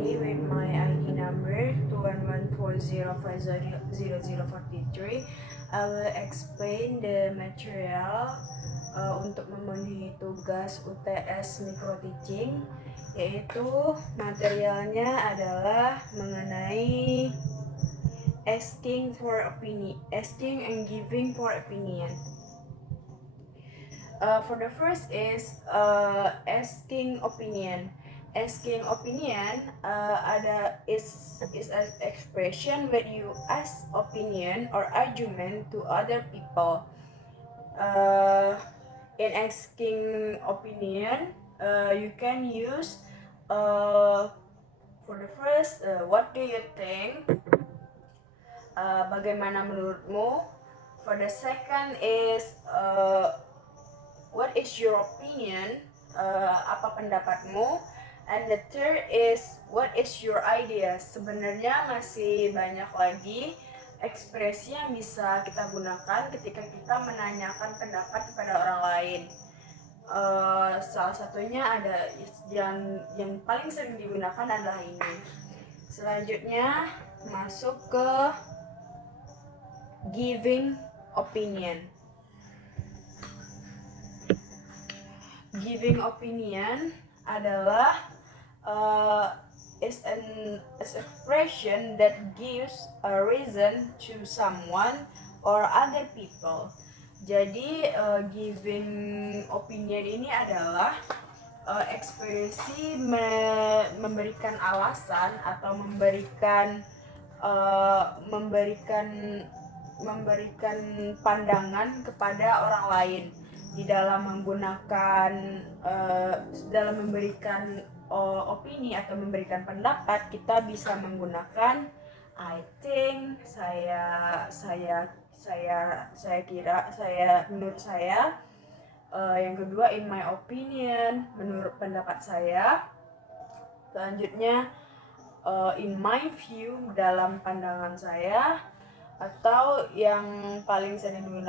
Misrani with my ID number 21140500043. I will explain the material untuk memenuhi tugas UTS micro teaching, yaitu materialnya adalah mengenai asking and giving for opinion. For the first is asking opinion. Asking opinion is an expression when you ask opinion or argument to other people. In asking opinion, you can use for the first, what do you think? Bagaimana menurutmu? For the second is what is your opinion? Apa pendapatmu? And the third is what is your idea? Sebenarnya masih banyak lagi ekspresi yang bisa kita gunakan ketika kita menanyakan pendapat kepada orang lain. Salah satunya ada yang paling sering digunakan adalah ini. Selanjutnya masuk ke giving opinion. Giving opinion adalah is an expression that gives a reason to someone or other people. Jadi giving opinion ini adalah ekspresi memberikan alasan atau memberikan pandangan kepada orang lain di dalam menggunakan dalam memberikan opini atau memberikan pendapat. Kita bisa menggunakan I think, menurut saya. Yang kedua in my opinion, menurut pendapat saya. Selanjutnya in my view, dalam pandangan saya. Atau yang paling sering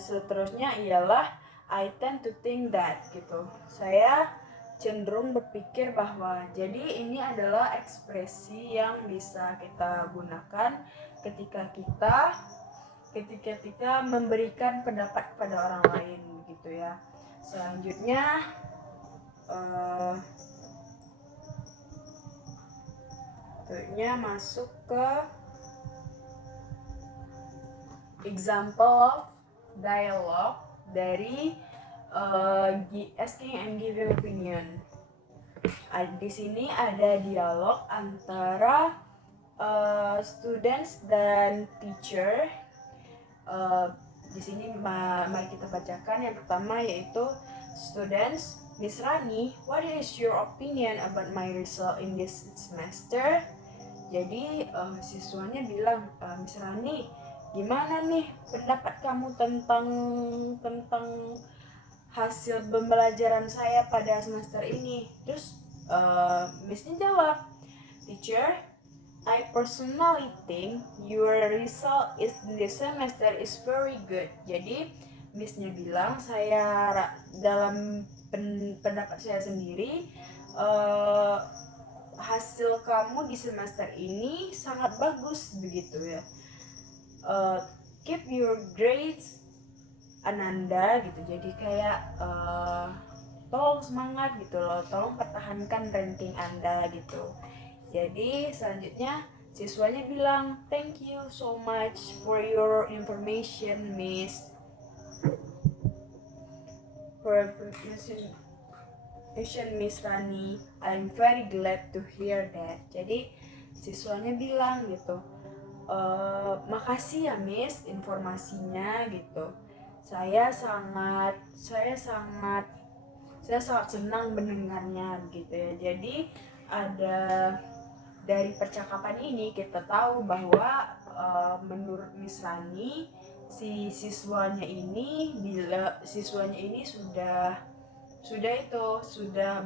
seterusnya ialah I tend to think that, gitu. Saya cenderung berpikir bahwa. Jadi ini adalah ekspresi yang bisa kita gunakan ketika kita memberikan pendapat kepada orang lain, gitu ya. Selanjutnya masuk ke example of dialogue dari asking and giving opinion. Di sini ada dialog antara students dan teacher. Di sini mari kita bacakan. Yang pertama yaitu students. Miss Rani, what is your opinion about my result in this semester? Jadi siswanya bilang, Miss Rani, gimana nih pendapat kamu tentang hasil pembelajaran saya pada semester ini? Terus Missnya jawab, Teacher, I personally think your result in this semester is very good. Jadi Missnya bilang, saya dalam pendapat saya sendiri, hasil kamu di semester ini sangat bagus, begitu ya. Keep your grades, Ananda, gitu. Jadi kayak tolong semangat gitu loh, tolong pertahankan ranking Anda gitu. Jadi selanjutnya siswanya bilang, thank you so much for your information, Miss. For information, Miss Rani, I'm very glad to hear that. Jadi siswanya bilang gitu, makasih ya Miss informasinya gitu. Saya sangat senang mendengarnya gitu ya. Jadi ada dari percakapan ini kita tahu bahwa menurut Miss Rani, siswanya ini sudah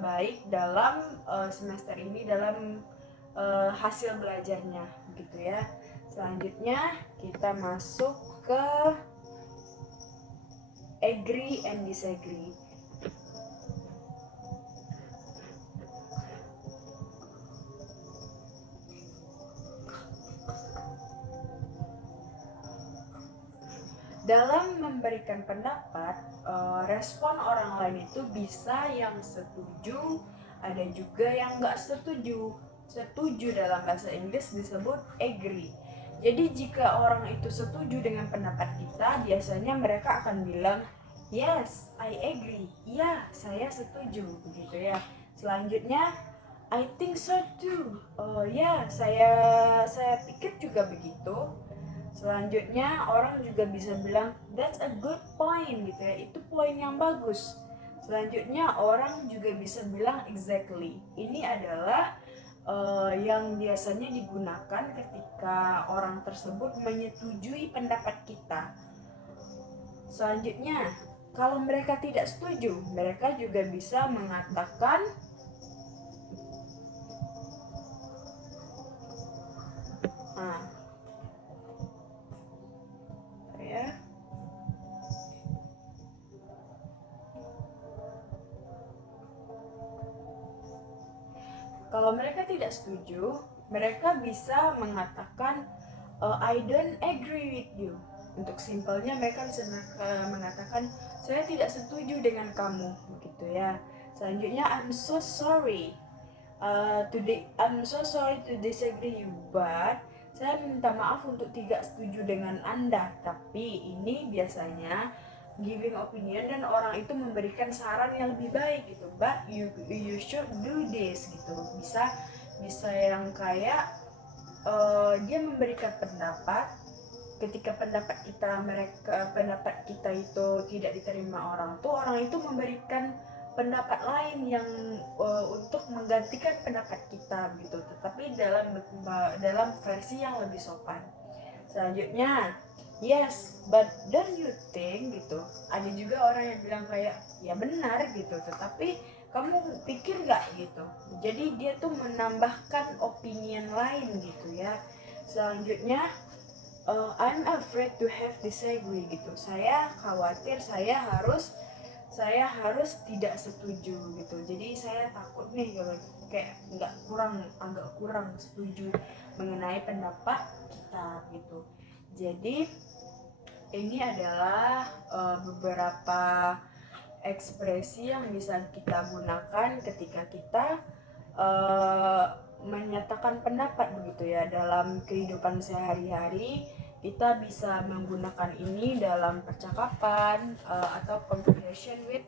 baik dalam semester ini dalam hasil belajarnya, gitu ya. Selanjutnya kita masuk ke agree and disagree. dalam memberikan pendapat, respon orang lain itu bisa yang setuju, ada juga yang nggak setuju. Setuju dalam bahasa Inggris disebut agree. Jadi jika orang itu setuju dengan pendapat kita, biasanya mereka akan bilang, yes, I agree. Iya, saya setuju, begitu ya. Selanjutnya, I think so too. Oh ya, saya pikir juga begitu. Selanjutnya orang juga bisa bilang that's a good point gitu ya, itu poin yang bagus. Selanjutnya orang juga bisa bilang exactly. Ini adalah yang biasanya digunakan ketika orang tersebut menyetujui pendapat kita. Selanjutnya, kalau mereka tidak setuju, mereka juga bisa mengatakan ya. Kalau mereka tidak setuju, mereka bisa mengatakan I don't agree with you. Untuk simpelnya mereka bisa mengatakan saya tidak setuju dengan kamu, begitu ya. Selanjutnya I'm so sorry. I'm so sorry to disagree you, but saya minta maaf untuk tidak setuju dengan Anda. Tapi ini biasanya giving opinion dan orang itu memberikan saran yang lebih baik gitu, but you should do this gitu. Bisa yang kayak dia memberikan pendapat, ketika pendapat kita itu tidak diterima orang itu memberikan pendapat lain yang untuk menggantikan pendapat kita gitu, tetapi dalam versi yang lebih sopan. Selanjutnya, yes, but don't you think gitu. Ada juga orang yang bilang kayak ya benar gitu, tetapi kamu pikir nggak gitu. Jadi dia tuh menambahkan opinion lain gitu ya. Selanjutnya, I'm afraid to have disagree gitu. Saya khawatir saya harus tidak setuju gitu. Jadi saya takut nih kalau kayak agak kurang setuju mengenai pendapat kita gitu. Jadi ini adalah beberapa ekspresi yang bisa kita gunakan ketika kita menyatakan pendapat begitu ya. Dalam kehidupan sehari-hari kita bisa menggunakan ini dalam percakapan atau conversation with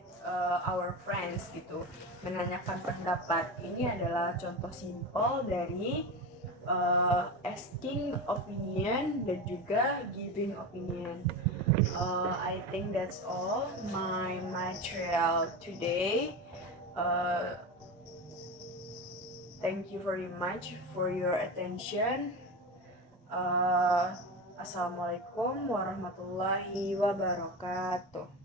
our friends gitu, menanyakan pendapat. Ini adalah contoh simpel dari asking opinion dan juga giving opinion. I think that's all my material today. Thank you very much for your attention. Assalamualaikum warahmatullahi wabarakatuh.